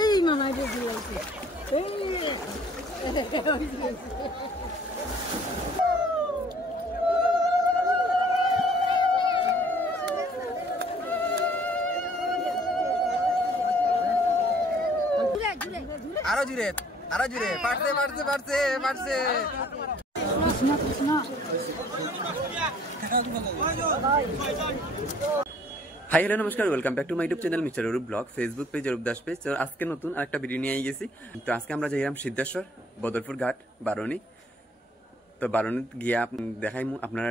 এই মামা যে দিলাইছে এই আরো জুড়ে পারছে কৃষ্ণ কৃষ্ণ হাই হ্যালো নমস্কার, welcome back to my YouTube channel mister Arup blog, Facebook page Arup Das পেজ। তো আজকে নতুন আরেকটা ভিডিও নিয়ে গেছি। তো আজকে আমরা যাইলাম সিদ্ধেশ্বর বদরপুর ঘাট বারণী। তো বারণী গিয়া দেখাইমু আপনারা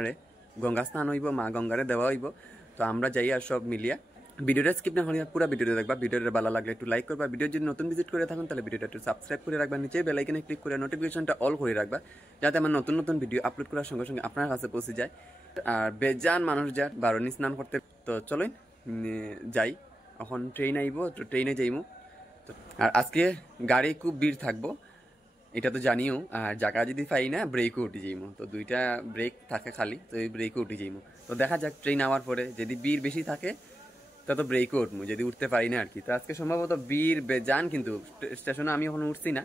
গঙ্গা স্নান হইব, মা গঙ্গারে দেওয়া হইব। তো আমরা যাই আর সব মিলিয়া ভিডিওটা স্কিপ না করিয়া পুরো ভিডিওটা দেখবা। ভিডিওটা ভালো লাগলে একটু লাইক করবা, ভিডিও যদি নতুন ভিজিট করে থাকুন তাহলে ভিডিওটা একটু সাবস্ক্রাইব করে রাখবা, নিচে বেল আইকনে ক্লিক করে নোটিফিকেশনটা অল করে রাখবা, যাতে আমার নতুন নতুন ভিডিও আপলোড করার সঙ্গে সঙ্গে আপনার কাছে পৌঁছে যায়। আর বেজান মানুষ যার বারণী স্নান করতে। তো চলুন যাই, এখন ট্রেন আইব, তো ট্রেনে যাইমু। আর আজকে গাড়ি খুব ভিড় থাকবো, এটা তো জানিও। আর জায়গা যদি পাই না ব্রেকও উঠে যাইমু, তো দুইটা ব্রেক থাকে খালি, তো এই ব্রেকও উঠে যাইমু। তো দেখা যাক ট্রেন আওয়ার পরে যদি ভিড় বেশি থাকে তা তো ব্রেকও উঠবো, যদি উঠতে পারি না আর কি। তো আজকে সম্ভবত ভিড় বেজান, কিন্তু স্টেশনে আমি এখন উঠছি না,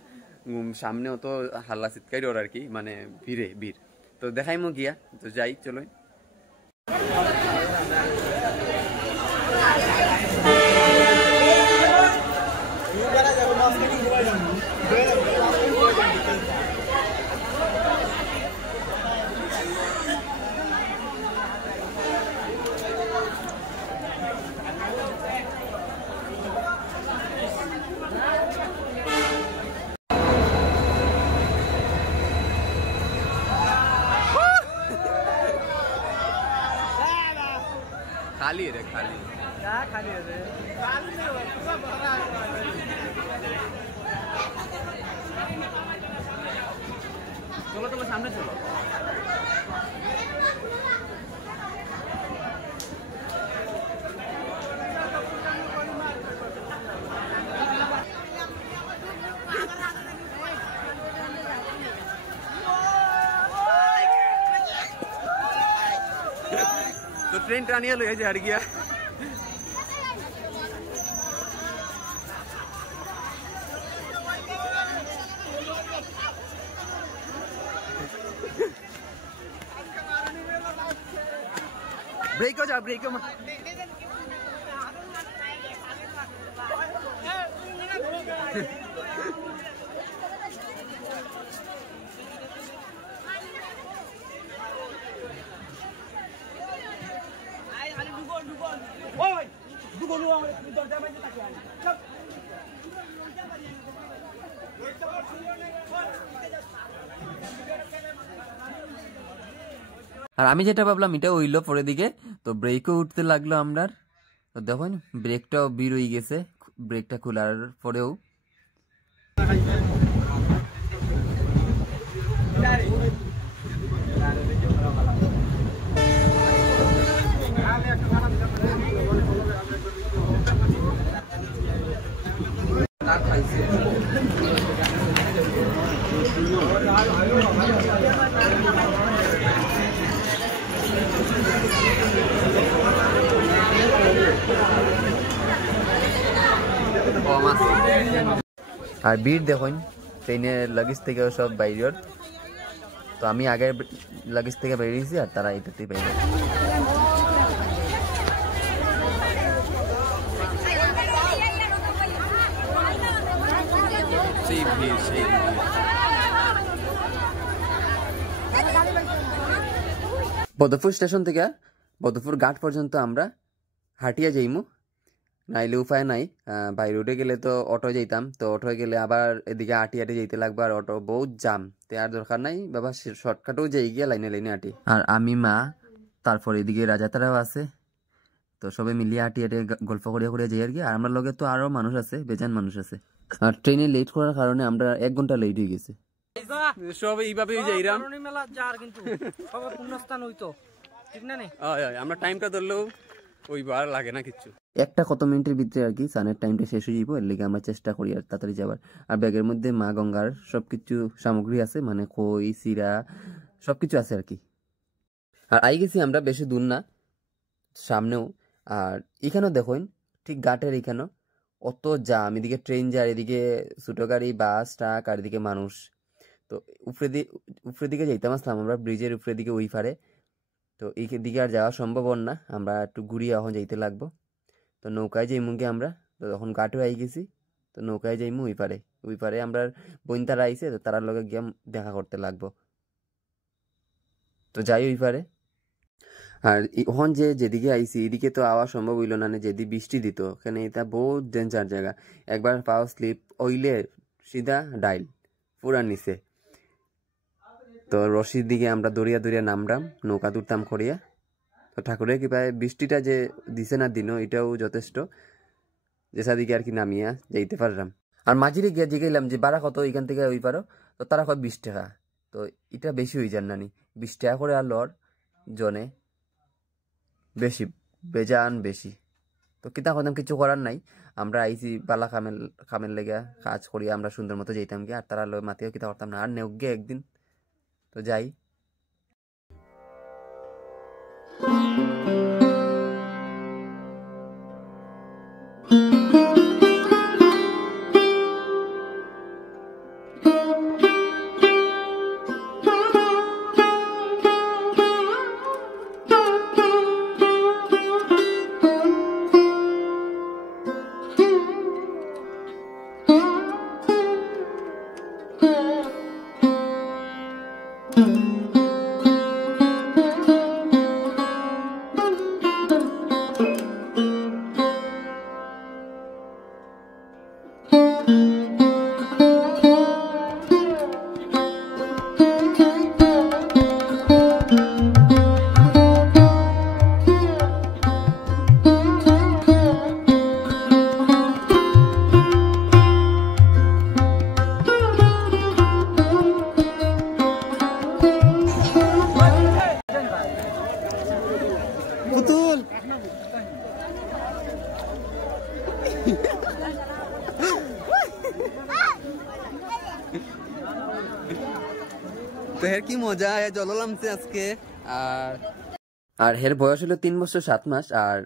সামনে অত হাল্লা চিৎকারি ওর আর কি, মানে ভিড়। তো দেখাইমু গিয়া, তো যাই চলো। खाली है रे, खाली क्या खाली है रे, खाली नहीं हो पूरा भरा है। चलो तो सामने चलो। तो ट्रेन टानिया लो हट गया। ब्रेक हो जा, ब्रेक हो। আর আমি যেটা ভাবলাম এটা হইলো পরে দিকে, তো ব্রেকও উঠতে লাগলো আমরা। তো দেখুন ব্রেকটাও বের হয়ে গেছে, ব্রেকটা খোলার পরেও। আর ভিড় দেখুন ট্রেনের লাগেজ থেকে সব বাইরের। তো আমি আগে লাগেজ থেকে বেরিয়েছি আর তারা এটাতেই বাইরে। বদরপুর স্টেশন থেকে বদরপুর ঘাট পর্যন্ত আমরা হাঁটিয়া যাইমু, নাইলে উপায় নাই। বাই রোডে গেলে তো অটো যাইতাম, তো অটো গেলে আবার এদিকে হাঁটি যাইতে লাগবে, আর অটো বহুত জাম, তো আর দরকার নাই বাবা, শর্টকাটেও যাই গিয়া লাইনে হাঁটি। আর আমি মা, তারপর এদিকে রাজাতারাও আছে, তো সবাই মিলিয়ে হাঁটি গল্প করিয়া যাই আর কি। আর আমার লগে তো আরো মানুষ আছে, বেজান মানুষ আছে। আর ট্রেনে লেট করার কারণে আমরা 1 ঘন্টা লেট হয়ে গেছে। সব এইভাবে যাইরাম, কিন্তু সবার পূর্ণস্থান হইতো ঠিক না। আমরা টাইমটা ধরলেও ওইবার লাগে না কিচ্ছু। একটা কত মিনিটের ভিতরে আর কি সানের টাইমটা শেষ হয়ে যাবো, এর লেগে আমরা চেষ্টা করি আর তাড়াতাড়ি যাবার। আর ব্যাগের মধ্যে মা গঙ্গার সবকিছু সামগ্রী আছে, মানে খই চিরা সবকিছু আছে আর কি। আর আই গেছি আমরা বেশি দূর না, সামনেও। আর এখানেও দেখুন ঠিক ঘাটের এখানেও অত জাম, এদিকে ট্রেন যায়, এদিকে ছোটো গাড়ি বাস ট্রাক, আর এদিকে মানুষ। তো উপরের দিকে যাইতাম আসলাম আমরা ব্রিজের উপরের দিকে ওই পারে। তো এই দিকে আর যাওয়া সম্ভব না, আমরা একটু ঘুরিয়ে এখন যাইতে লাগবো। তো নৌকায় যাইমু গিয়ে আমরা, তো তখন ঘাটও আই গেছি, তো নৌকায় যাইমু ওই পারে আমরা বোন তারা আইছে, তো তারার লগে গিয়ে দেখা করতে লাগবো। তো যাই ওই পারে। আর এখন যেদিকে আইছি এদিকে তো আওয়া সম্ভব হইল না, যেদি বৃষ্টি দিত ওখানে, এটা বহুত ডেঞ্জার জায়গা। একবার পাও স্লিপ ওইলে সিধা ডাইল পুরা নিচে। তো রশির দিকে আমরা দৌড়িয়া দৌড়িয়া নামলাম, নৌকা তুলতাম করিয়া। তো ঠাকুরের কৃপায় বৃষ্টিটা যে দিছে না দিনও, এটাও যথেষ্ট, যে সাদিকে আর কি নামিয়া যাইতে পারলাম। আর মাঝিরে গিয়া জিগাইলাম যে ভাড়া কত এখান থেকে ওই পারো, তো তারা কয় 20 টাকা। তো এটা বেশি হয়ে যান নানি, 20 টাকা করে আর লর জনে বেশি বেজান বেশি। তো কিতা করতাম, কিছু করার নাই, আমরা আইছি বালা কামের লেগে কাজ করিয়া আমরা সুন্দর মতো যাইতাম গিয়ে, আর তারা মাতিও কিতা করতাম না। আর নেও গে একদিন, তো যাই। পুতুল তো হের কি মজা জল নামছে আজকে। আর হের বয়স হলো 3 বছর 7 মাস। আর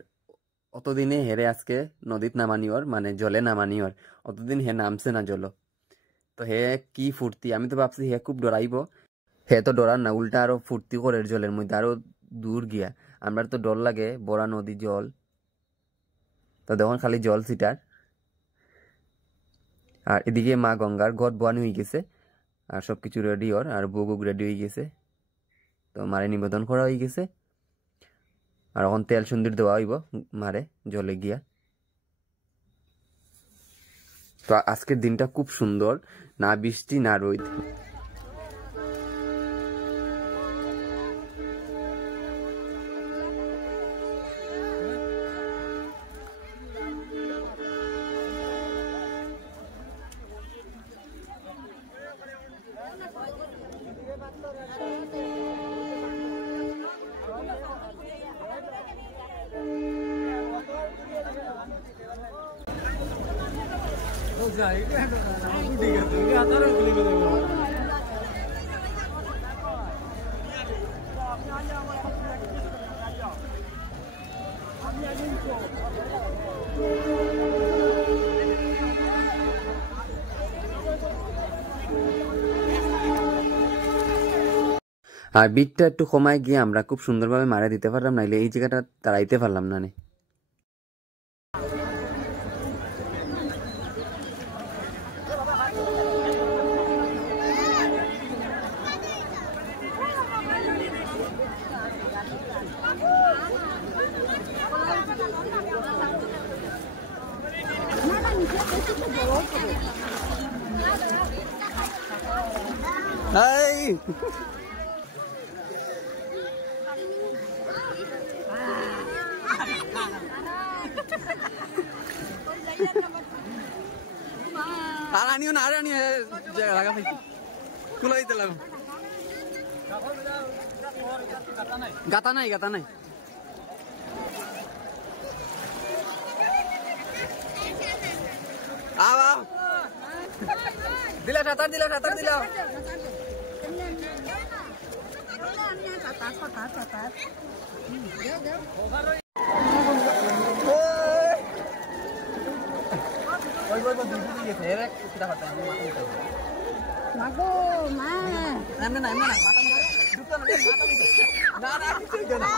অতদিনে হেরে আজকে নদীত নামানিওর, মানে জলে নামানিওর, অতদিন হে নামছে না জল। তো হে কি ফুর্তি, আমি তো ভাবছি হে খুব ডরাইব, হে তো ডরার না, উল্টা আরো ফুর্তি করে জলের মধ্যে আরো দূর গিয়া। আমার তো ডর লাগে বড়া নদী জল, তো দেখুন খালি জল ছিটার। আর এদিকে মা গঙ্গার গদ বোয়ানি হয়ে গেছে, আর সবকিছু রেডি ওর, আর বুক রেডি হয়ে গেছে। তো মারে নিবেদন করা হয়ে গেছে, আর এখন তেল সুন্দর দেওয়া হইব মারে জলে গিয়া। তো আজকের দিনটা খুব সুন্দর, না বৃষ্টি না রোদ। আর বিটটা একটু কমায় গিয়ে আমরা খুব সুন্দরভাবে মারা দিতে পারলাম, নাইলে এই জায়গাটা তাড়াইতে পারলাম না। Hai. Aranion jaga laga bhai. Kulai te lago. Gata nai. আও দিলা সাতার দিলা ওই দুই গেছে এর কিটা কথা আমি মাথা নিতে মাগো মা না মাথা নিতে দুটো না মাথা নিতে না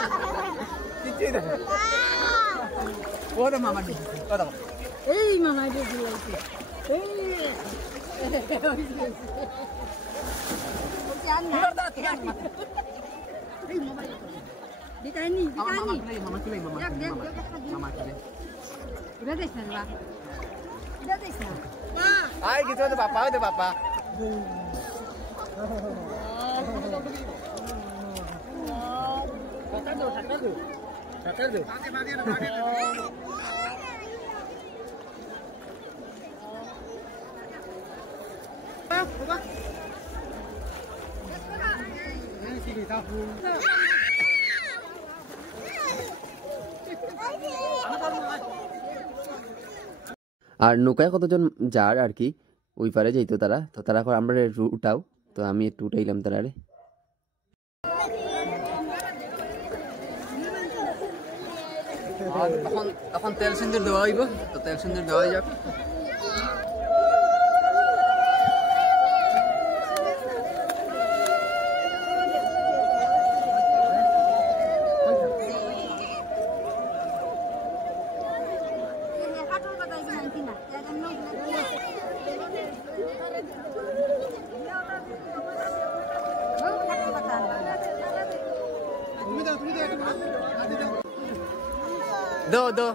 কিছুই না ওরে মামা দিছে কথা এই মামা দিয়ে দিলাইছে এই Dikaini. Mama kulay. Udah deh sana. Udah deh sana. Ay, gitu tuh papa. Sakar tuh. আর নৌকায় কতজন যার আর কি ওই পারে যাইতো তারা, তো তারা এখন আমরা উঠাও, তো আমি একটু উঠাইলাম তারারে। এখন তেল সিন্দুর দেওয়া হইব, তো তেল সিন্দুর দেওয়া যাক। दो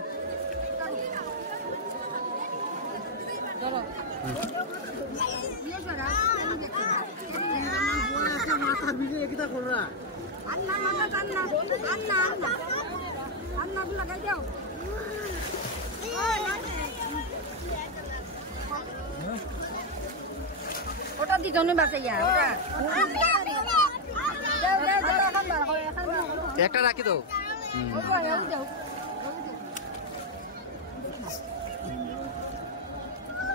ওটা দিজনে বাঁচাইয়া ওটা একটা রাখি দাও।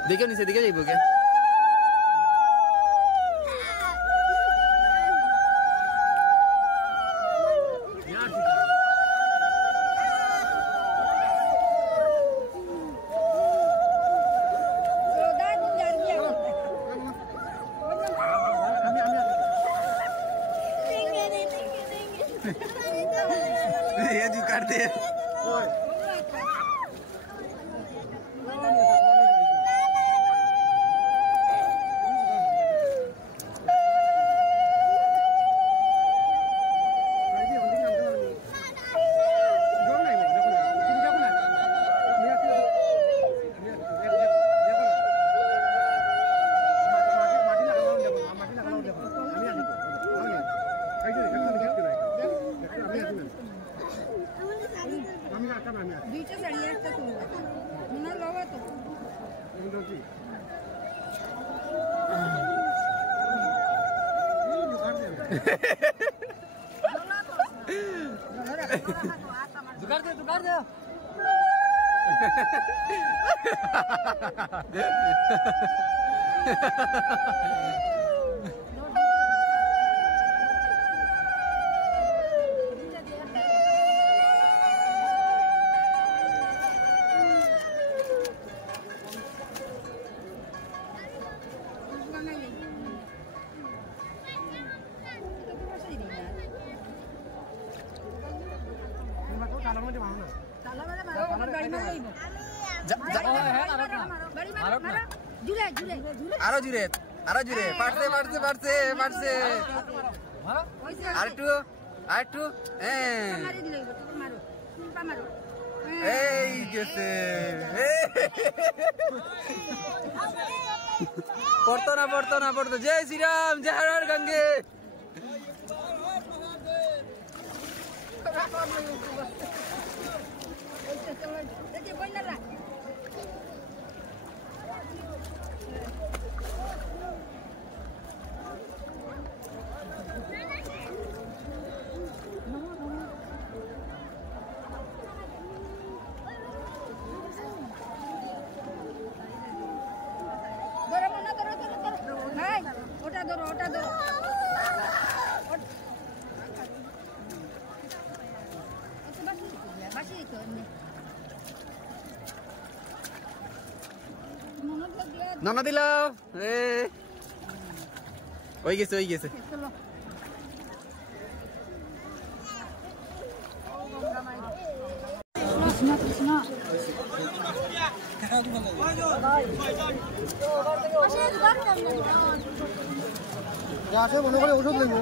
দেখে নিচে দিকে যাইব কে ये जो कर दे দুইটা শাড়ি একটা তোমরা মনে লওয়া তো जुगाड़ दे আরো জুড়ে পারছে আরেকটু এই গেছে পড়তো না জয় শ্রীরাম জয় হর গঙ্গে তো এমনি নানা দিল এ হয়ে গেছে হয়ে গেছে চলো কৃষ্ণ কৃষ্ণ আসে মনে করে ওষুধ নেবো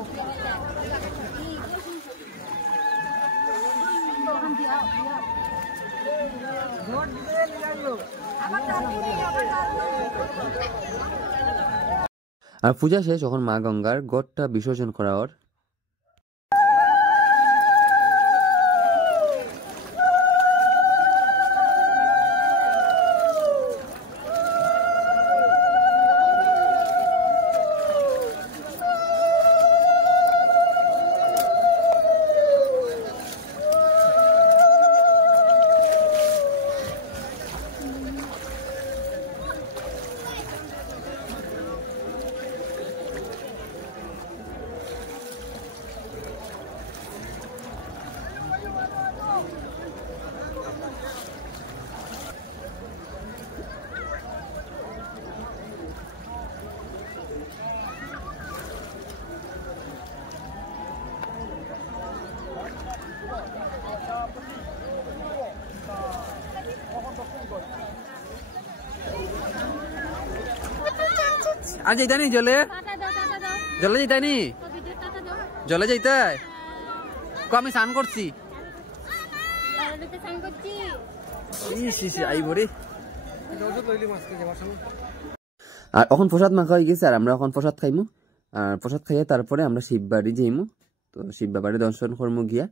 আর পূজা শেষ এখন মা গঙ্গার গড়টা বিসর্জন করা ওর। আর যাইতা নি জলে জলে যাইতা নি জলে যাইতে আমি স্নান করছি আইব রে আর এখন প্রসাদ মাখা হয়ে গেছে আর আমরা এখন প্রসাদ খাইমু আর প্রসাদ খাইয়া তারপরে আমরা শিব বাড়ি যাইমু। তো শিব বাড়ি দর্শন করমু গিয়া।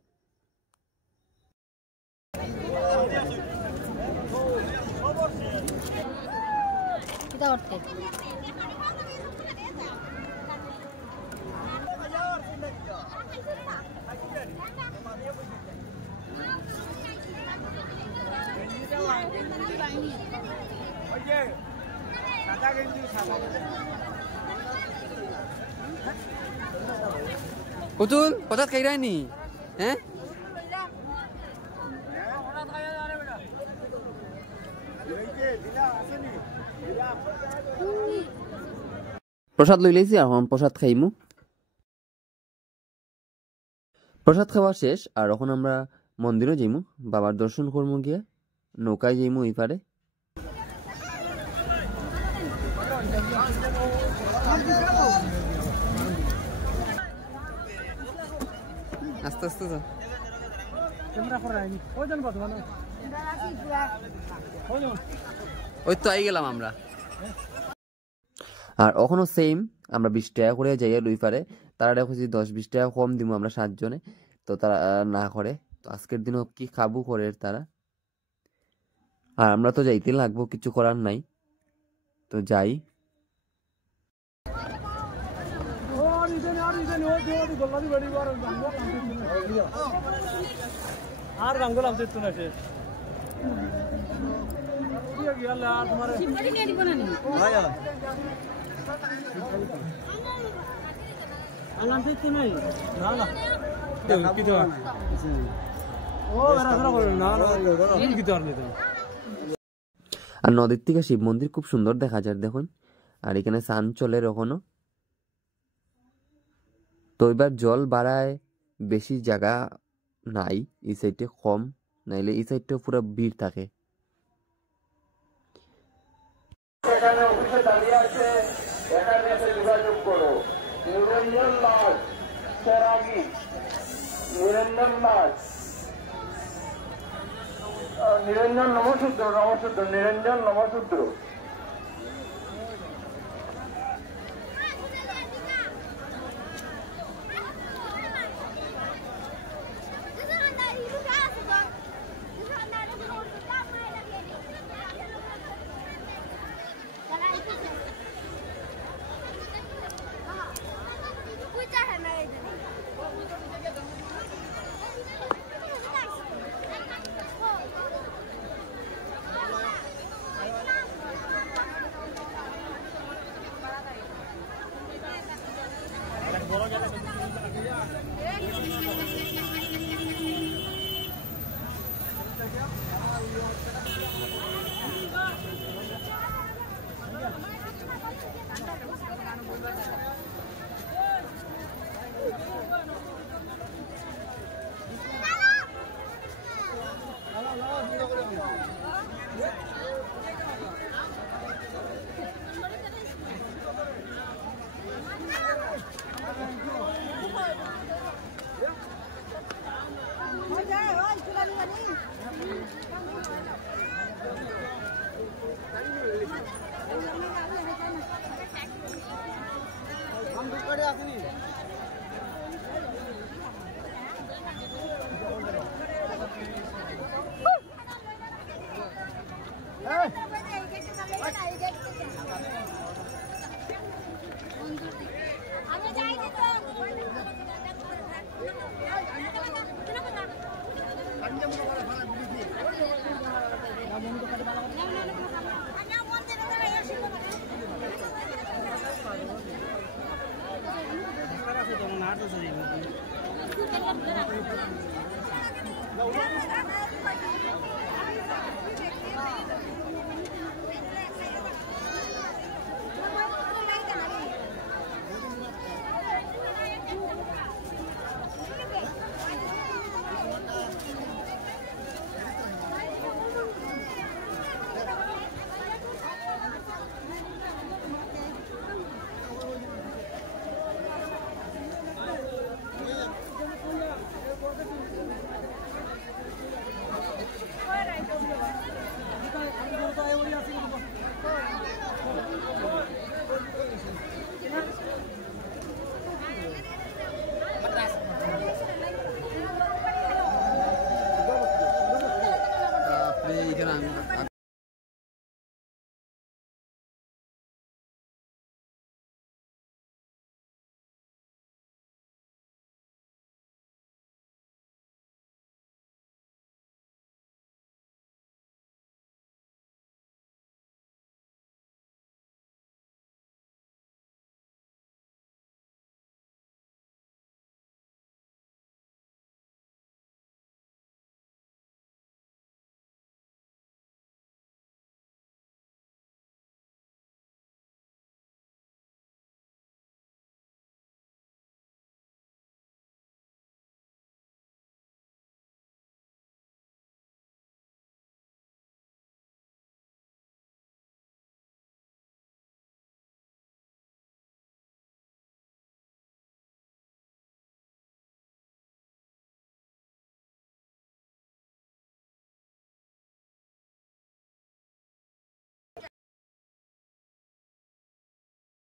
পুতুল প্রসাদ খাই রায়নি হ্যাঁ প্রসাদ লই লাইছি আর এখন প্রসাদ খাইমু। প্রসাদ খাওয়া শেষ আর এখন আমরা মন্দিরও যাইমু, বাবার দর্শন করমু গিয়া। নৌকায় যাইমু এই পারে। আস্তে আস্তে যা ওই তো আই গেলাম আমরা। আর এখনো সেম আমরা 20 টাকা করে যাইয়া দুই পারে। তারা দেখছি 10-20 টাকা কম দিব আমরা 7 জনে, তো তারা না করে। তো আজকের দিনও কি খাবো করে তারা। আর আমরা তো যাইতে লাগবো, কিছু করার নাই, তো যাই। আর গাঙ্গুল আমতে তো না শেষ শিববাড়ি নিয়ে দিব না নি আলামতে তো নাই না না কি তো ও রাজরা করে না না কি তো আর নেই। আর নদীর থেকে শিব মন্দির খুব সুন্দর দেখা যায় দেখুন। আর এখানে সান চলে এখনো। তো এবার জল বাড়ায়, বেশি জায়গা নাই, এই সাইডে কম, নাইলে এই সাইডটা পুরো ভিড় থাকে। এখানে অফিসে দাঁড়িয়ে আছে, এখানে এসে যোগাযোগ করো। নিরঞ্জন নাথ সেরাগি, নিরঞ্জন নাথ, নিরঞ্জন নমশূদ্র, নমশূদ্র, নিরঞ্জন নমশূদ্র।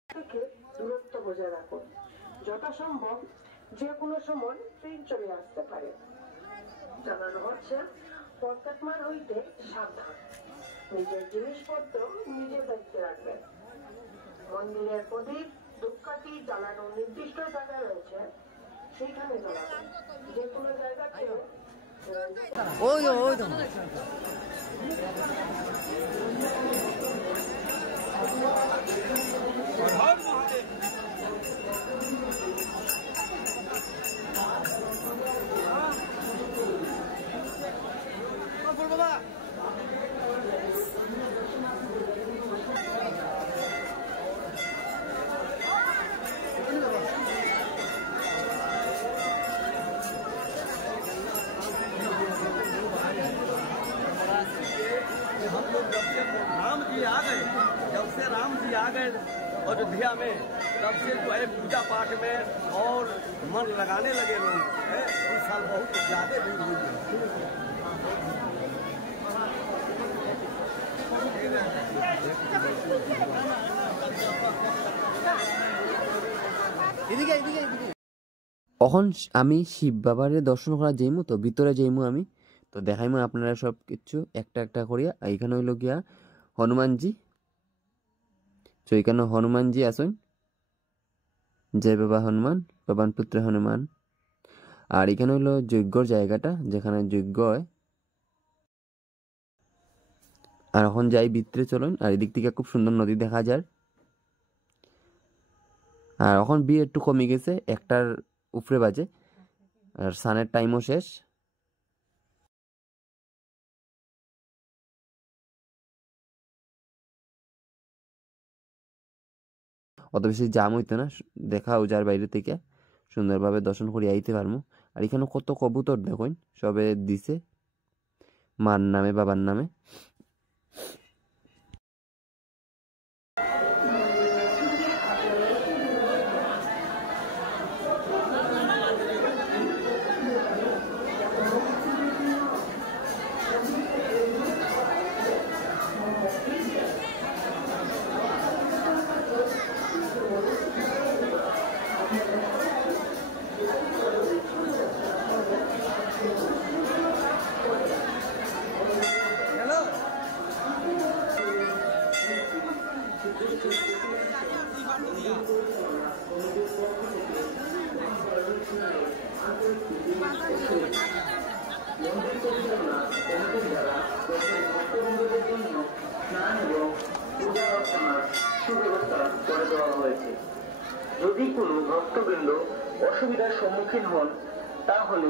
থেকে দূরত্ব বজায় রাখুন। যথাসম্ভব যে কোনো সময় ট্রেন চলে আসতে পারে। জানানো হচ্ছে পকেটমার হইতে সাবধান। নিজের জিনিসপত্র নিজের দায়িত্বে রাখবেন। মন্দিরের প্রদীপ ধূপকাঠি জ্বালানো নির্দিষ্ট জায়গায় রয়েছে, সেইখানে জ্বালাবেন। যে কোনো জায়গাতে अयोध्या में तब से जो है पूजा पाठ में और मन लगाने लगे लोग। इस साल बहुत ज्यादा भीड़ हुई है। এখন আমি শিব বাবারে দর্শন করা যাইমু, তো ভিতরে যাইমু আমি, তো দেখাইমু আপনারা সব কিছু একটা একটা করিয়া। এইখানে হইল গিয়া হনুমানজি, তো এখানে হনুমানজি আসুন, জয় বাবা হনুমান, বাবান পুত্র হনুমান। আর এখানে হইলো যজ্ঞর জায়গাটা, যেখানে যজ্ঞ হয়। আর এখন যাই ভিতরে চলুন। আর এদিক থেকে খুব সুন্দর নদী দেখা যায়। আর এখন বিয়ে একটু কমে গেছে, 1টার উপরে বাজে, আর সানের টাইমও শেষ। অত বেশি জাম হইতো না, দেখাও যার বাইরে থেকে সুন্দরভাবে দর্শন করে আইতে পারবো। আর এখানে কত কবুতর দেখুন, সবে দিছে মার নামে, বাবার নামে। সুব্যবস্থা করে দেওয়া হয়েছে। যদি কোনো ভক্তবৃন্দ অসুবিধার সম্মুখীন হন তাহলে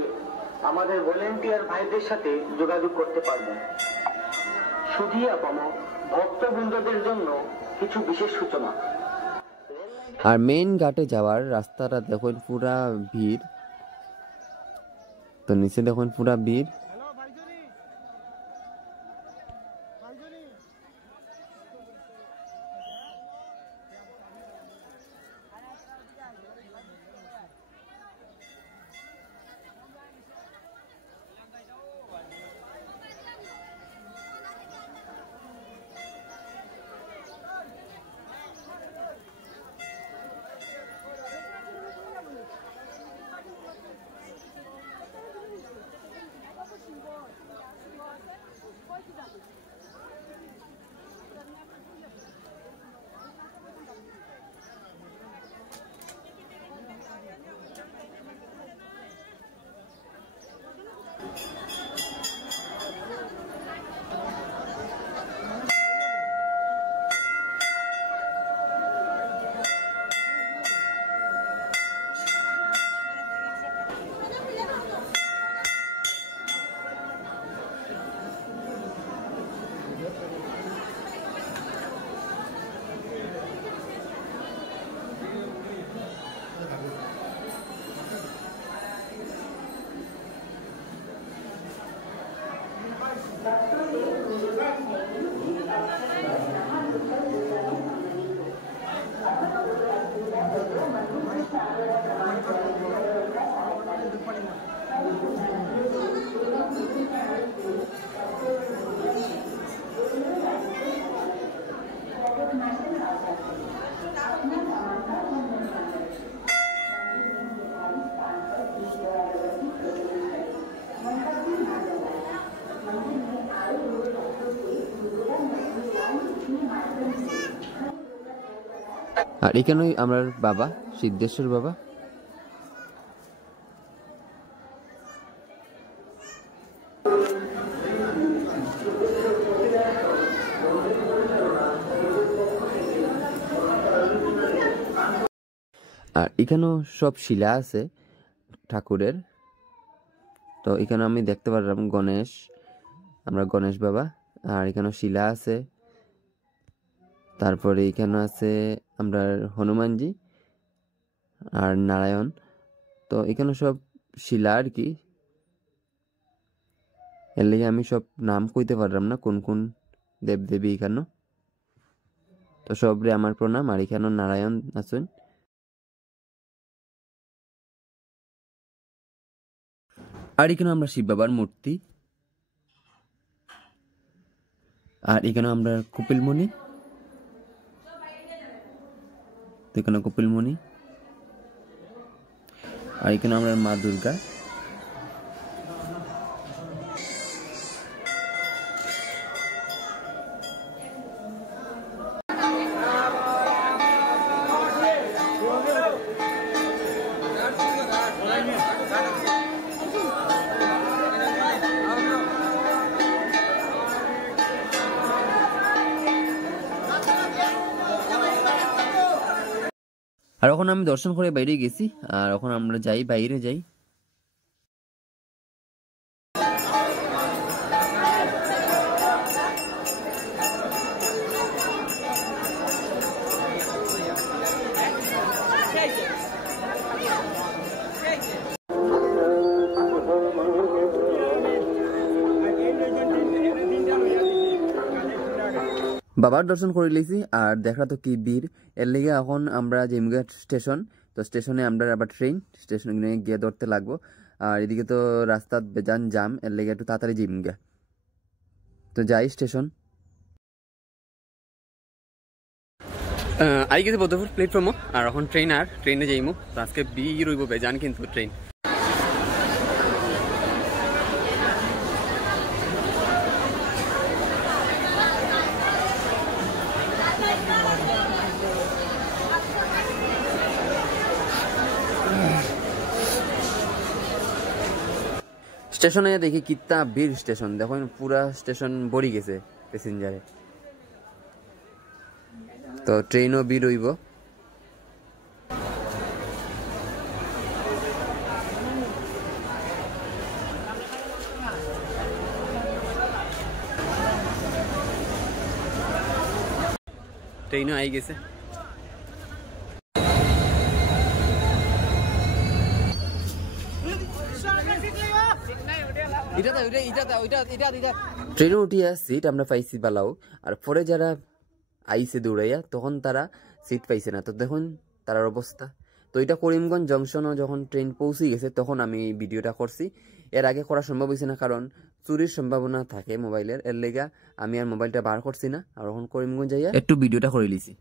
আমাদের ভলেন্টিয়ার ভাইদের সাথে যোগাযোগ করতে পারবেন। শুধু আপামো ভক্তবৃন্দদের জন্য কিছু বিশেষ সূচনা। আর মেইন ঘাটে যাওয়ার রাস্তাটা দেখুন পুরা ভিড়, তো নিচে দেখুন পুরা ভিড়। আর এখানে আমার বাবা সিদ্ধেশ্বর বাবা। আর এখানেও সব শিলা আছে ঠাকুরের। তো এখানে আমি দেখতে পারলাম গণেশ, আমরা গণেশ বাবা। আর এখানেও শিলা আছে, তারপরে এখানে আছে আমরা হনুমানজি আর নারায়ণ। তো এখানে সব শিলা আর কি, এর লেগে আমি সব নাম কইতে পারলাম না কোন কোন দেবদেবী এখানে। তো সবরে আমার প্রণাম। আর এখানে নারায়ণ আছেন। আর এখানে আমরা শিব বাবার মূর্তি। আর এখানে আমরা কপিলমুনি, এখানে কপিলমুনি। আর এখানে আমরা মা দুর্গা। আর এখন আমি দর্শন করে বাইরে গেছি। আর এখন আমরা যাই, বাইরে যাই। বাবার দর্শন করে লিছি। আর দেখা তো কি ভিড়, এর লেগে এখন আমরা জিমগা স্টেশন। তো স্টেশনে আমরা আবার ট্রেন স্টেশনে গিয়ে ধরতে লাগবো। আর এদিকে তো রাস্তা বেজান জাম, এর লেগে একটু তাড়াতাড়ি জিমগা। তো যাই স্টেশন। আই গেছে বদরপুর প্ল্যাটফর্মও। আর এখন ট্রেন, আর ট্রেনে যাইমু। তো আজকে ভিড় রইব বেজান কিন্তু ট্রেন। স্টেশনে দেখি কিত্তা ভিড় স্টেশন, দেখুন পুরা স্টেশন ভরি গেছে প্যাসেঞ্জারে। তো ট্রেনও ভিড় হইব। ট্রেনও আই গেছে। ট্রেনে উঠিয়া সিট আমরা পাইছি বালাও, আর পরে যারা আইসে দৌড়াইয়া তখন তারা সিট পাইছে না। তো দেখুন তার অবস্থা। তো এটা করিমগঞ্জ জংশনও যখন ট্রেন পৌঁছে গেছে তখন আমি এই ভিডিওটা করছি। এর আগে করা সম্ভব হয়েছে না, কারণ চুরির সম্ভাবনা থাকে মোবাইলের, এর লেগা আমি আর মোবাইলটা বার করছি না। আর এখন করিমগঞ্জ যাইয়া একটু ভিডিওটা করে লিছি।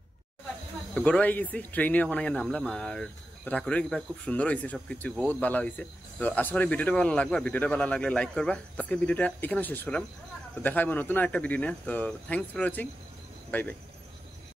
তো গড়াই গেছি, ট্রেনে এখন আগে নামলাম। আর ঠাকুরের কৃপা খুব সুন্দর হয়েছে, সবকিছু বহুত ভালো হয়েছে। তো আশা করি ভিডিওটা ভালো লাগবে। ভিডিওটা ভালো লাগলে লাইক করবা। আজকে ভিডিওটা এখানে শেষ করলাম। তো দেখাবো নতুন একটা ভিডিও নিয়ে। তো thanks for watching, bye bye.